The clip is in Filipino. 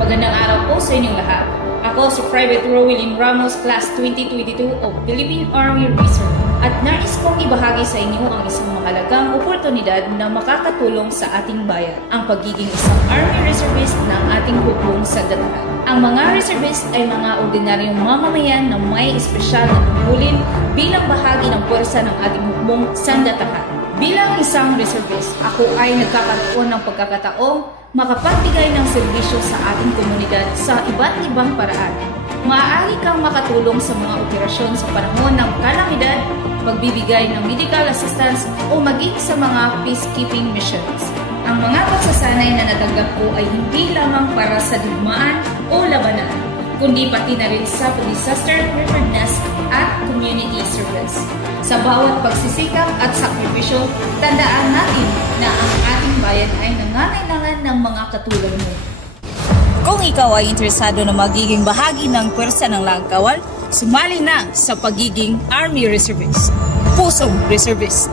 Magandang araw po sa inyong lahat. Ako si Private Rowelyn Ramos, Class 2022 of Philippine Army Reserve. At nais kong ibahagi sa inyo ang isang mahalagang oportunidad na makakatulong sa ating bayan, ang pagiging isang Army Reservist ng ating hukbong sandatahang. Ang mga reservist ay mga ordinaryong mamamayan na may espesyal na tungkulin bilang bahagi ng puwersa ng ating hukbong sandatahang. Bilang isang reservist, ako ay nagkakaroon ng pagkakataong makapagbigay ng serbisyo sa ating komunidad sa iba't ibang paraan. Maaari kang makatulong sa mga operasyon sa panahon ng kalamidad, pagbibigay ng medical assistance o maging sa mga peacekeeping missions. Ang mga pagsasanay na natanggap ko ay hindi lamang para sa digmaan o labanan, kundi pati na rin sa disaster preparedness at community service. Sa bawat pagsisikap at sakripisyo, tandaan natin na ang ating bayan ay nangangailangan ng mga katulad mo. Kung ikaw ay interesado na magiging bahagi ng pwersa ng Langkawal, sumali na sa pagiging Army Reservist. Pusong Reservist.